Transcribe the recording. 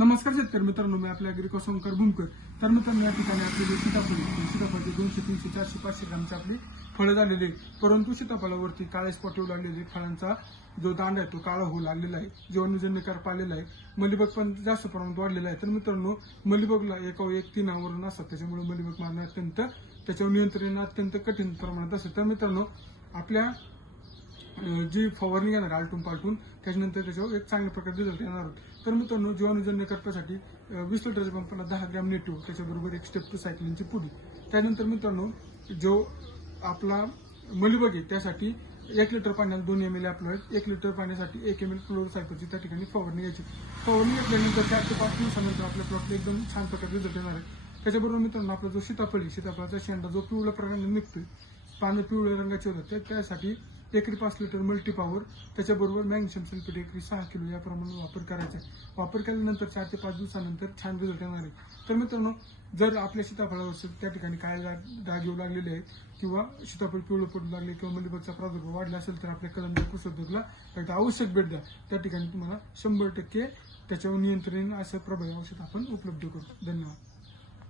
नमस्कार शेतकरी मित्रांनो मी आपल्या गिरिको शंकर भूमकर. तर मित्रांनो या ठिकाणी आपली जे सीताफळ सीताफळचे दोनशे तीनशे चारशे पाचशे ग्रामचे आपली फळं झालेली आहे परंतु सीताफळावरती काळे स्पॉट येऊ लागलेले फळांचा जो दांडा आहे तो काळा होऊ लागलेला आहे. जीवनजन्य करप आहे. मलिबग पण जास्त प्रमाणात वाढलेला आहे. तर मित्रांनो मलिबगला एका एक तीनावरून असतात. त्याच्यामुळे मलिबग मारणं अत्यंत त्याच्यावर नियंत्रण अत्यंत कठीण प्रमाणात असते. तर मित्रांनो आपल्या जी फवारणी घेणार आलटून पालटून त्याच्यानंतर त्याच्यावर एक चांगल्या प्रकारे रिझल्ट येणार आहोत तर मित्रांनो जीवाणूजन्य करण्यासाठी वीस लिटरच्या पंपाला दहा ग्रॅम नेटू त्याच्याबरोबर एक स्टेप टू सायकलिंगची पुडी. त्यानंतर मित्रांनो जो आपला मलिबग आहे त्यासाठी एक लिटर पाण्यात दोन एम एल आपलं एक लिटर पाण्यासाठी एक एम एल क्लोरोसायकलची त्या ठिकाणी फवारणी घ्यायची. फवारणी घेतल्यानंतर चार ते पाच दिवसानंतर आपल्या प्लॉटला एकदम छान प्रकारे रिझल्ट येणार आहे. त्याच्याबरोबर मित्रांनो आपला जो सीताफळी सीताफळाचा शेंडा जो पिवळ्या प्रकारे निघतोय पानं पिवळ्या रंगाचे होतात. त्यासाठी एकरी पाच लिटर मल्टीपॉवर त्याच्याबरोबर मॅग्नेशियम सल्फेट एकरी सहा किलो याप्रमाणे वापर करायचा आहे. वापर केल्यानंतर चार ते पाच दिवसानंतर छान रिझल्ट येणार आहे. तर मित्रांनो जर आपल्या सीताफळावर त्या ठिकाणी काय डाग दाग येऊ लागलेले आहेत किंवा सीताफळ पिवळं पडू लागले किंवा मलिबगचा प्रादुर्भाव वाढला असेल तर आपल्या कलम कुसोद्योगला उद्योगला एकदा आवश्यक भेट द्या. त्या ठिकाणी तुम्हाला शंभर टक्के त्याच्यावर नियंत्रण असं प्रभावी औषध आपण उपलब्ध करू. धन्यवाद.